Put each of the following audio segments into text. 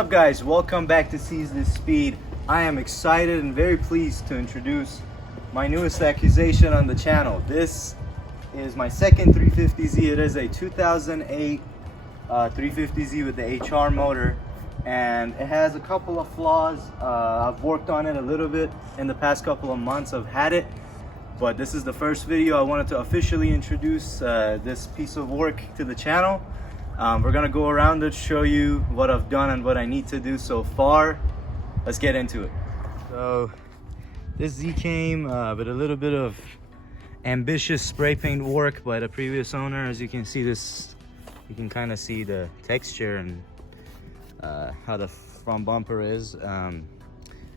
up, guys? Welcome back to Seize This Speed. I am excited and very pleased to introduce my newest accusation on the channel. This is my second 350Z. It is a 2008 350Z with the HR motor, and it has a couple of flaws. I've worked on it a little bit in the past couple of months. I've had it, but this is the first video I wanted to officially introduce this piece of work to the channel. We're gonna go around it, show you what I've done and what I need to do so far. Let's get into it. So this Z came with a little bit of ambitious spray paint work by the previous owner. As you can see, this, you can kind of see the texture and how the front bumper is, and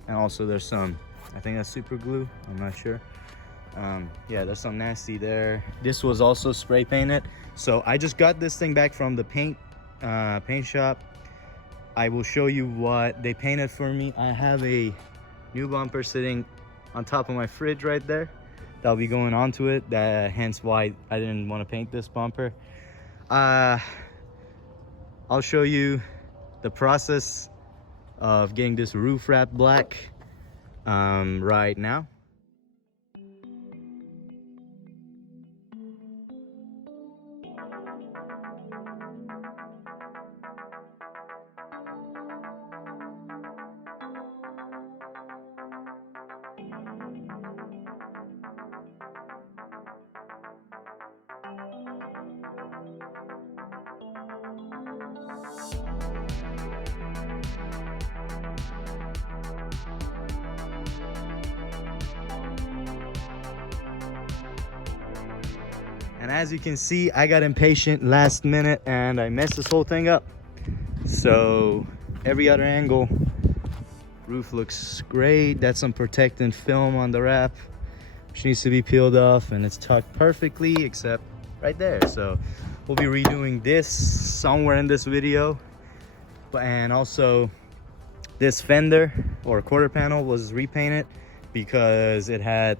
also there's some, I think that's super glue, I'm not sure. Yeah, there's some nasty there. This was also spray painted. So I just got this thing back from the paint shop. I will show you what they painted for me. I have a new bumper sitting on top of my fridge right there. That'll be going onto it. Hence why I didn't want to paint this bumper. I'll show you the process of getting this roof wrapped black right now. And as you can see, I got impatient last minute and I messed this whole thing up. So every other angle, roof looks great. That's some protectant film on the wrap, which needs to be peeled off, and it's tucked perfectly except right there. So we'll be redoing this somewhere in this video. And also this fender or quarter panel was repainted because it had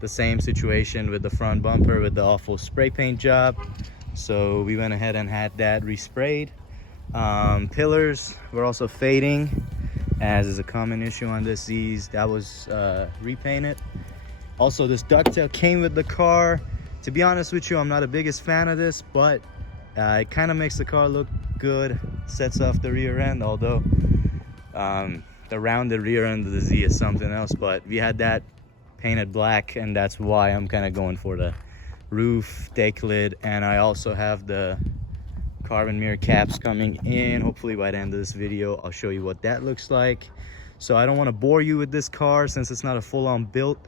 the same situation with the front bumper with the awful spray paint job. So we went ahead and had that resprayed. Pillars were also fading, as is a common issue on this Z's. That was repainted. Also, this ducktail came with the car. To be honest with you, I'm not the biggest fan of this, but it kind of makes the car look good. Sets off the rear end, although the rounded rear end of the Z is something else. But we had that painted black, and that's why I'm kind of going for the roof deck lid. And I also have the carbon mirror caps coming in. Hopefully by the end of this video I'll show you what that looks like. So I don't want to bore you with this car since it's not a full-on build.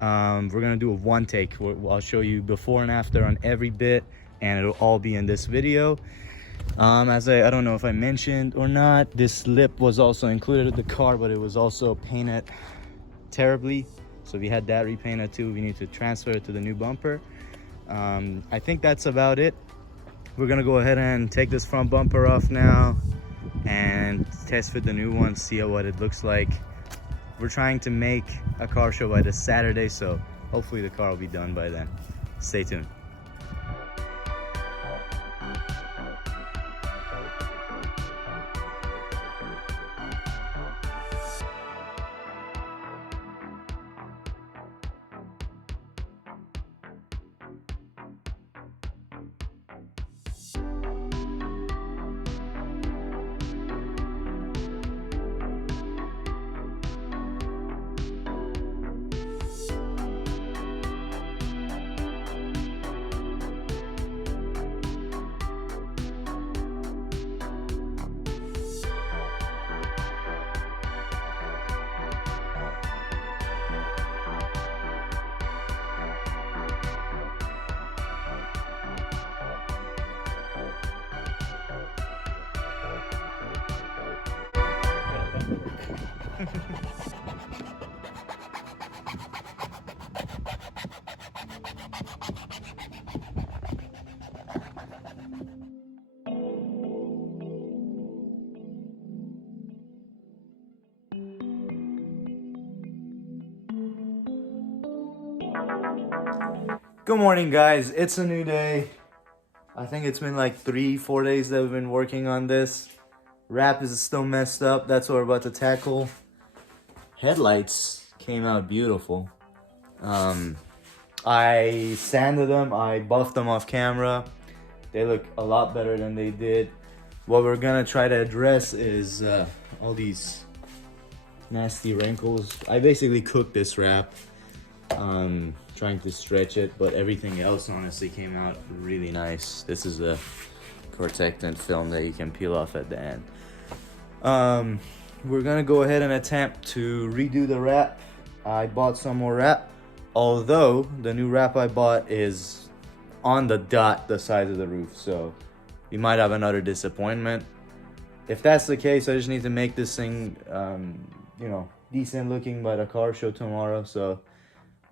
We're gonna do a one take. I'll show you before and after on every bit, and it'll all be in this video. As I don't know if I mentioned or not, this lip was also included with the car, but it was also painted terribly. So we had that repainted too. We need to transfer it to the new bumper. I think that's about it. We're gonna go ahead and take this front bumper off now and test fit the new one, see what it looks like. We're trying to make a car show by this Saturday, so hopefully the car will be done by then. Stay tuned. Good morning, guys. It's a new day. I think it's been like 3-4 days that we've been working on this. Wrap is still messed up. That's what we're about to tackle. Headlights came out beautiful. I sanded them. I buffed them off camera. They look a lot better than they did. What we're gonna try to address is all these nasty wrinkles. I basically cooked this wrap, trying to stretch it, but everything else honestly came out really nice. This is a protectant film that you can peel off at the end. We're gonna go ahead and attempt to redo the wrap. I bought some more wrap, although the new wrap I bought is on the dot the size of the roof, so you might have another disappointment. If that's the case, I just need to make this thing you know, decent looking by the car show tomorrow, so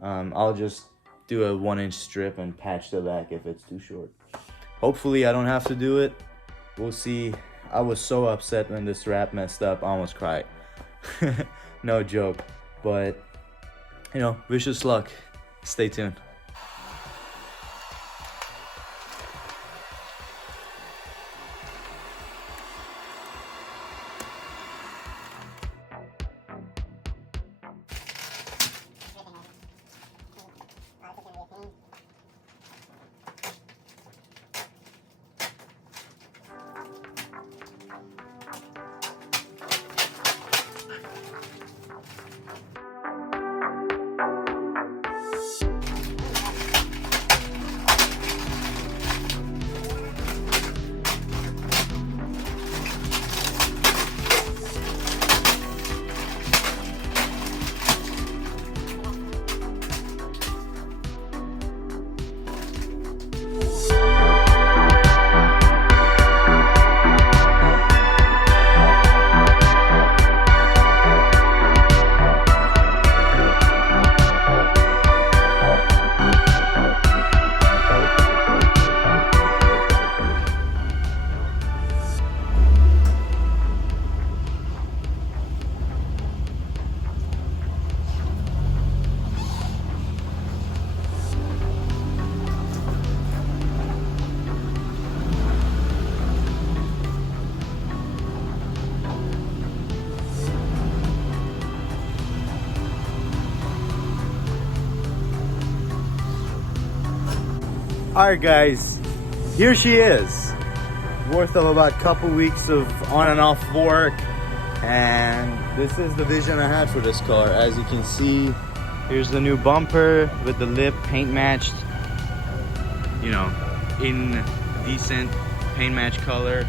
I'll just do a 1-inch strip and patch the back if it's too short. Hopefully I don't have to do it. We'll see. I was so upset when this wrap messed up, I almost cried. No joke. But, you know, wish us luck. Stay tuned. Alright guys, here she is. Worth of about a couple weeks of on and off work, and this is the vision I had for this car. As you can see, here's the new bumper with the lip paint matched, you know, in decent paint match color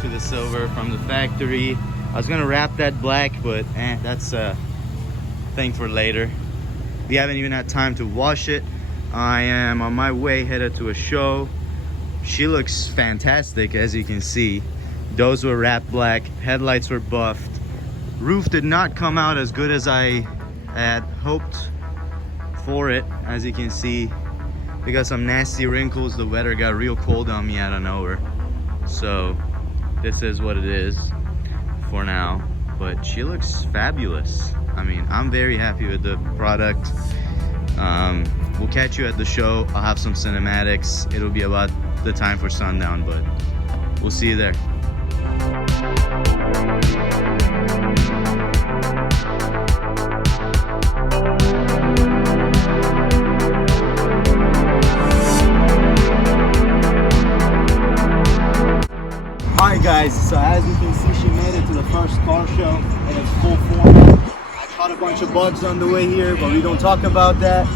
to the silver from the factory. I was gonna wrap that black, but that's a thing for later. We haven't even had time to wash it. I am on my way headed to a show. She looks fantastic, as you can see. Those were wrapped black, headlights were buffed. Roof did not come out as good as I had hoped for it. As you can see, we got some nasty wrinkles. The weather got real cold on me out of nowhere. So this is what it is for now, but she looks fabulous. I mean, I'm very happy with the product. We'll catch you at the show. I'll have some cinematics. It'll be about the time for sundown, but we'll see you there. Alright guys, so as you can see, she made it to the first car show in its full form. I caught a bunch of bugs on the way here, but we don't talk about that.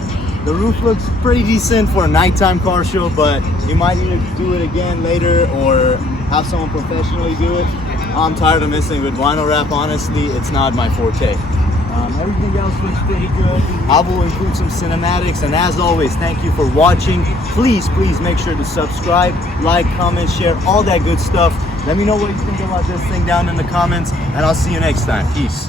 The roof looks pretty decent for a nighttime car show, but you might either do it again later or have someone professionally do it. I'm tired of messing with vinyl wrap, honestly. It's not my forte. Everything else looks pretty good. I will include some cinematics, and as always, thank you for watching. Please make sure to subscribe, like, comment, share, all that good stuff. Let me know what you think about this thing down in the comments, and I'll see you next time. Peace.